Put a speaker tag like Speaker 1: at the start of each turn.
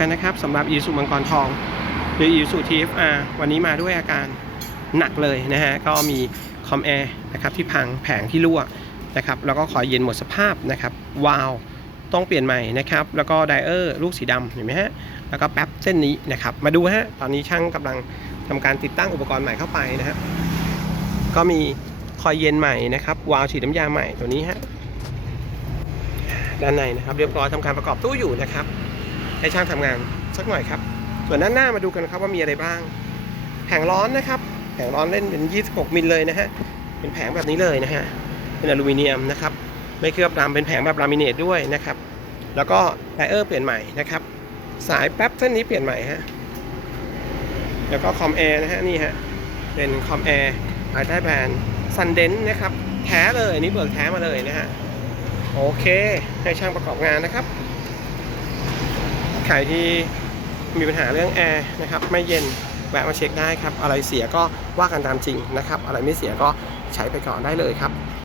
Speaker 1: กันนะครับสำหรับอีสุมังกรทอง หรืออีสุ TFR วันนี้มาด้วยอาการหนักเลยนะฮะก็มีคอมแอร์นะครับที่พังแผงที่รั่วนะครับแล้วก็ขอเย็นหมดสภาพนะครับวาล์วต้องเปลี่ยนใหม่นะครับแล้วก็ไดเออร์ลูกสีดำเห็นไหมฮะแล้วก็แป๊บเส้นนี้นะครับมาดูฮะตอนนี้ช่างกำลังทำการติดตั้งอุปกรณ์ใหม่เข้าไปนะฮะก็มีคอยเย็นใหม่นะครับวาล์วฉีดน้ำยาใหม่ตัวนี้ฮะด้านในนะครับเรียบร้อยทำการประกอบตู้อยู่นะครับ ให้ช่างทำงานสักหน่อยครับ ส่วนด้านหน้ามาดูกันครับว่ามีอะไรบ้าง แผงร้อนนะครับ แผงร้อนเล่นเป็น 26 มิลเลยนะฮะ เป็นแผงแบบนี้เลยนะฮะ เป็นอลูมิเนียมนะครับ ไม่เคลือบดำเป็นแผงแบบลามิเนตด้วยนะครับ แล้วก็ไดเออร์เปลี่ยนใหม่นะครับ สายแป๊บเส้นนี้เปลี่ยนใหม่ฮะ แล้วก็คอมแอร์นะฮะนี่ฮะ เป็นคอมแอร์ภายใต้แบรนด์ซันเดนนะครับ แท้เลยนนี้เบิกแท้มาเลยนะฮะ โอเค ให้ช่างประกอบงานนะครับ ใครที่มีปัญหาเรื่องแอร์นะครับไม่เย็นแวะมาเช็คได้ครับ อะไรเสียก็ว่ากันตามจริงนะครับ อะไรไม่เสียก็ใช้ไปก่อนได้เลยครับ